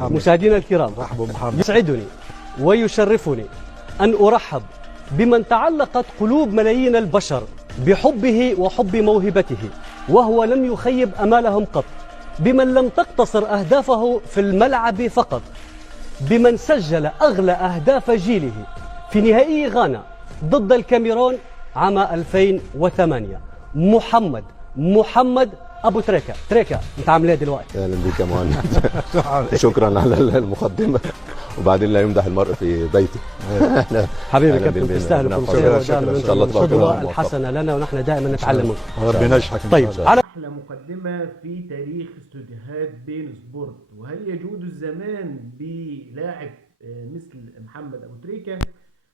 مشاهدينا الكرام، يسعدني ويشرفني أن أرحب بمن تعلقت قلوب ملايين البشر بحبه وحب موهبته، وهو لم يخيب أمالهم قط، بمن لم تقتصر أهدافه في الملعب فقط، بمن سجل أغلى أهداف جيله في نهائي غانا ضد الكاميرون عام 2008. محمد أبو تريكة. تريكة، أنت عامل إيه دلوقتي؟ أهلا بك يا مهند. شكرا على المقدمة. وبعدين لا يمدح المرء في بيته. حبيبي كابتن، تستاهل كل خير، ودائما ان شاء الله القدوة الحسنة لنا، ونحن دائما نتعلم منك. ربنا يشحك. طيب، على أحلى مقدمة في تاريخ استوديوهات بين سبورت. وهل يجود الزمان بلاعب مثل محمد أبو تريكة؟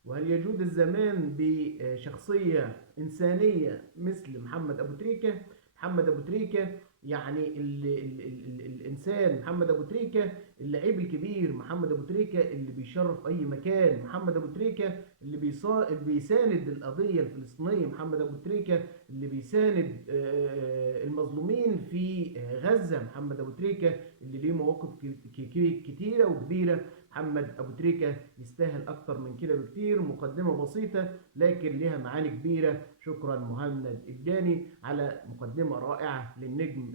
وهل يجود الزمان بشخصية إنسانية مثل محمد أبو تريكة؟ محمد أبو تريكة يعني الإنسان، محمد أبو تريكة اللعيب الكبير، محمد أبو تريكة اللي بيشرف أي مكان، محمد أبو تريكة اللي بيساند القضية الفلسطينية، محمد أبو تريكة اللي بيساند المظلومين في غزة، محمد أبو تريكة اللي ليه مواقف كتيرة وكبيرة. محمد أبو تريكة يستاهل أكتر من كده بكتير. مقدمة بسيطة لكن لها معاني كبيرة. شكرا مهند الجاني على مقدمة رائعة للنجم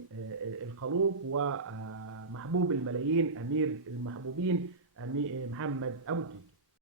الخلوق ومحبوب الملايين، أمير المحبوبين، محمد أبو تريكة.